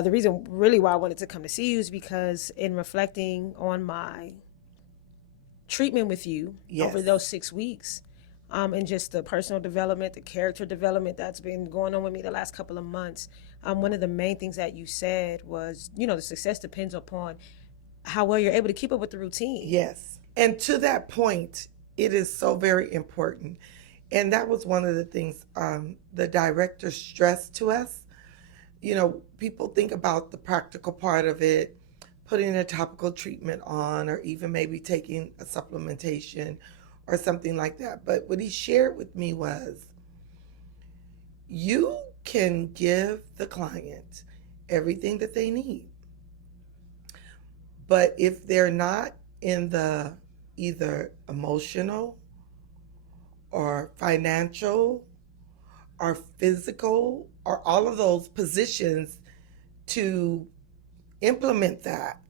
The reason really why I wanted to come to see you is because in reflecting on my treatment with you over Yes. those 6 weeks, and just the personal development, the character development that's been going on with me the last couple of months. One of the main things that you said was, the success depends upon how well you're able to keep up with the routine. Yes. And to that point, it is so very important. And that was one of the things the director stressed to us. People think about the practical part of it, putting a topical treatment on, or even maybe taking a supplementation or something like that. But what he shared with me was you can give the client everything that they need. But if they're not in the either emotional or financial or physical or all of those positions to implement that,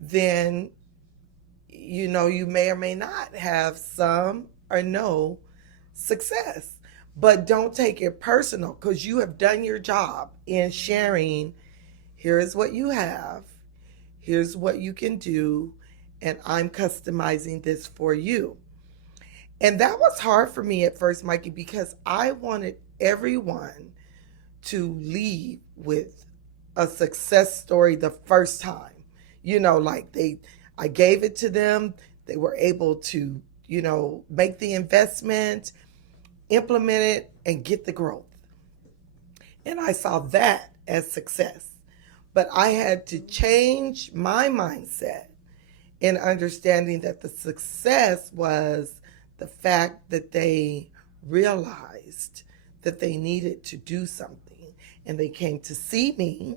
then you may or may not have some or no success. But don't take it personal, because you have done your job in sharing, here is what you have, here's what you can do, and I'm customizing this for you. And that was hard for me at first, Mikey, because I wanted everyone to leave with a success story the first time. Like I gave it to them, they were able to, make the investment, implement it, and get the growth. And I saw that as success. But I had to change my mindset in understanding that the success was the fact that they realized that they needed to do something, and they came to see me.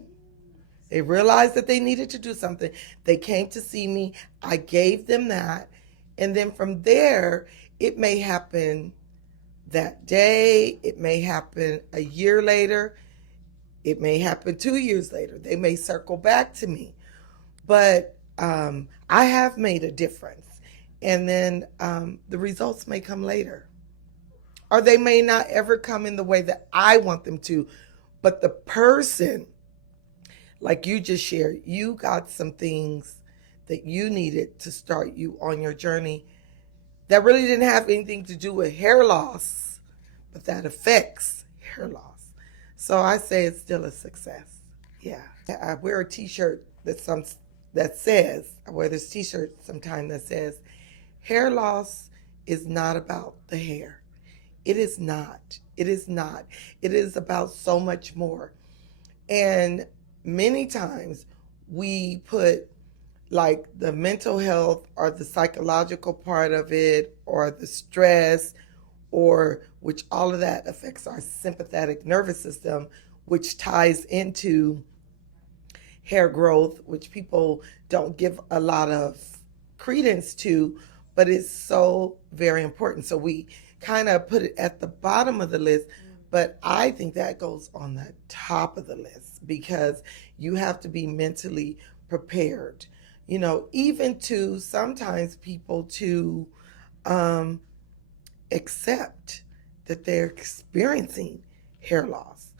They realized that they needed to do something. They came to see me. I gave them that. And then from there, it may happen that day. It may happen a year later. It may happen 2 years later. They may circle back to me. But I have made a difference. And then the results may come later. Or they may not ever come in the way that I want them to. But the person, like you just shared, you got some things that you needed to start you on your journey that really didn't have anything to do with hair loss, but that affects hair loss. So I say it's still a success. Yeah. I wear a t-shirt that says, I wear this t-shirt sometimes that says, hair loss is not about the hair. It is not. It is not. It is about so much more. And many times we put like the mental health or the psychological part of it, or the stress, or which all of that affects our sympathetic nervous system, which ties into hair growth, which people don't give a lot of credence to, but it's so very important. So we kind of put it at the bottom of the list, but I think that goes on the top of the list, because you have to be mentally prepared, even to sometimes people to accept that they're experiencing hair loss,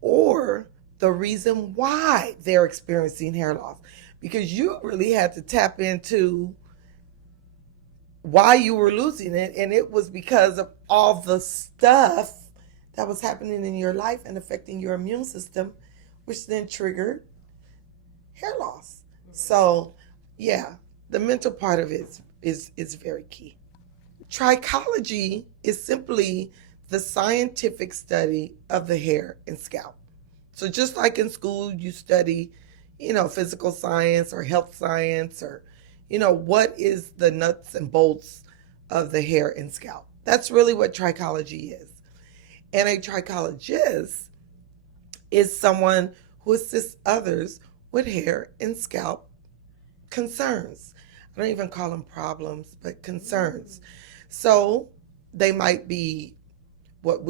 or the reason why they're experiencing hair loss, because you really had to tap into why you were losing it, and it was because of all the stuff that was happening in your life and affecting your immune system, which then triggered hair loss. So yeah, the mental part of it is very key. Trichology is simply the scientific study of the hair and scalp. So just like in school you study, physical science or health science, or what is the nuts and bolts of the hair and scalp. That's really what trichology is. And a trichologist is someone who assists others with hair and scalp concerns. I don't even call them problems, but concerns. So they might be what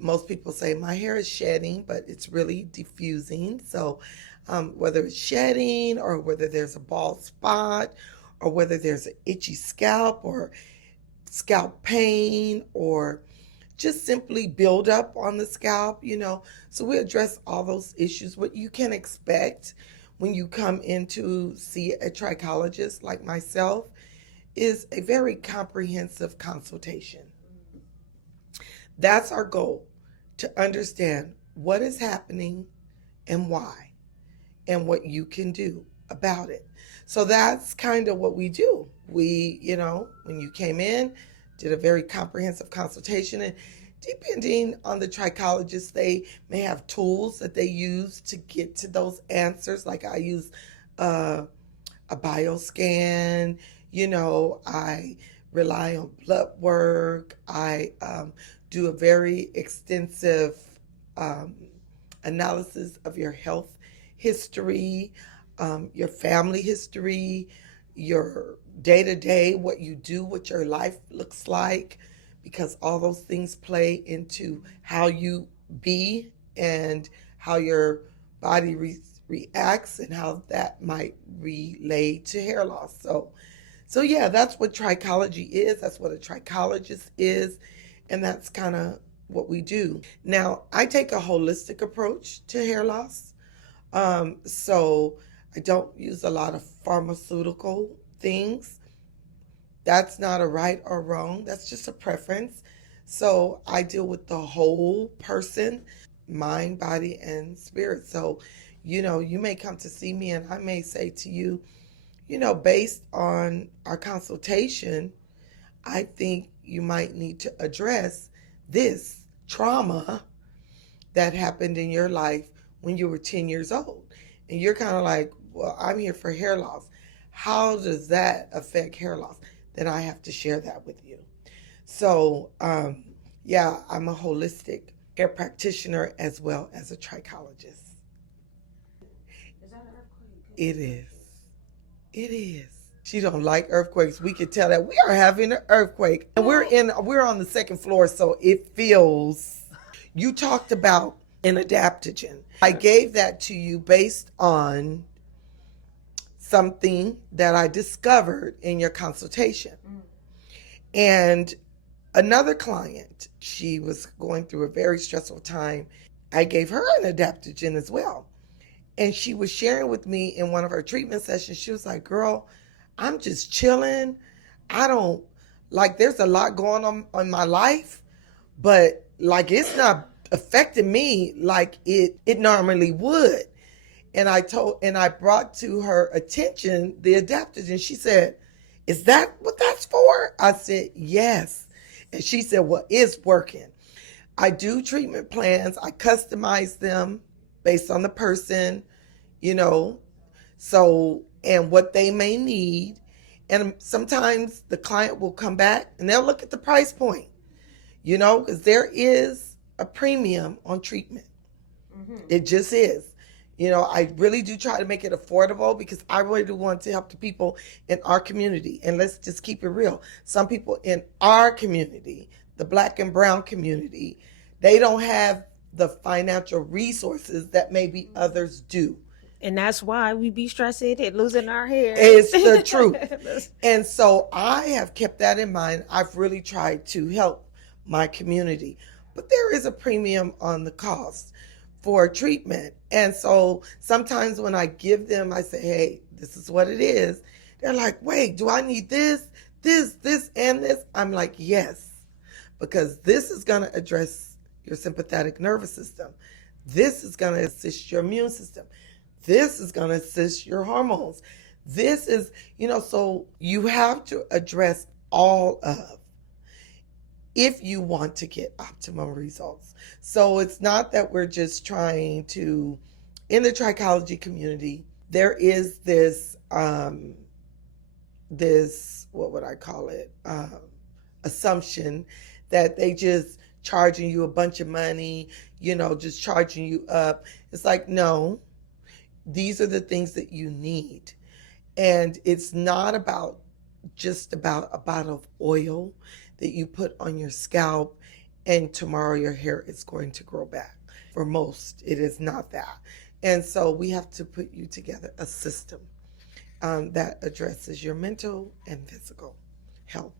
most people say, my hair is shedding, but it's really diffusing. So whether it's shedding, or whether there's a bald spot, or whether there's an itchy scalp, or scalp pain, or just simply build up on the scalp, you know. So we address all those issues. What you can expect when you come in to see a trichologist like myself is a very comprehensive consultation. That's our goal, to understand what is happening and why, and what you can do about it. So that's kind of what we do. We, you know, when you came in, did a very comprehensive consultation, and depending on the trichologist, they may have tools that they use to get to those answers. Like I use a bioscan, you know, I rely on blood work. I do a very extensive um, analysis of your health history, your family history, your day to day, what you do, what your life looks like, because all those things play into how you be and how your body reacts and how that might relate to hair loss. So yeah, that's what trichology is. That's what a trichologist is, and that's kind of what we do. Now, I take a holistic approach to hair loss. So I don't use a lot of pharmaceutical things. That's not a right or wrong. That's just a preference. So I deal with the whole person, mind, body, and spirit. So, you know, you may come to see me and I may say to you, you know, based on our consultation, I think you might need to address this trauma that happened in your life when you were 10 years old. And you're kind of like, well, I'm here for hair loss. How does that affect hair loss? Then I have to share that with you. So, yeah, I'm a holistic hair practitioner as well as a trichologist. Is that an earthquake? It is. It is. She don't like earthquakes. We can tell that we are having an earthquake. And we're on the second floor, so it feels. You talked about an adaptogen. I gave that to you based on something that I discovered in your consultation. And another client, she was going through a very stressful time. I gave her an adaptogen as well. And she was sharing with me in one of her treatment sessions. She was like, girl, I'm just chilling. I don't, like, there's a lot going on in my life, but like it's not affecting me like it normally would. And I brought to her attention the adaptogen. She said, is that what that's for? I said, yes. And she said, well, it's working. I do treatment plans. I customize them based on the person, you know, so, and what they may need. And sometimes the client will come back and they'll look at the price point, you know, because there is a premium on treatment. Mm-hmm. It just is. You know, I really do try to make it affordable because I really do want to help the people in our community. And let's just keep it real. Some people in our community, the Black and brown community, they don't have the financial resources that maybe others do. And that's why we be stressed and losing our hair. It's the truth. And so I have kept that in mind. I've really tried to help my community. But there is a premium on the cost for treatment. And so sometimes when I give them, I say, hey, this is what it is. They're like, wait, do I need this, and this? I'm like, yes, because this is going to address your sympathetic nervous system. This is going to assist your immune system. This is going to assist your hormones. This is, you know, so you have to address all of if you want to get optimum results. So it's not that we're just trying to, in the trichology community, there is this, what would I call it, assumption that they just charging you a bunch of money, you know, just charging you up. It's like, no, these are the things that you need. And it's not about just about a bottle of oil that you put on your scalp and tomorrow your hair is going to grow back. For most, it is not that. And so we have to put you together a system that addresses your mental and physical health.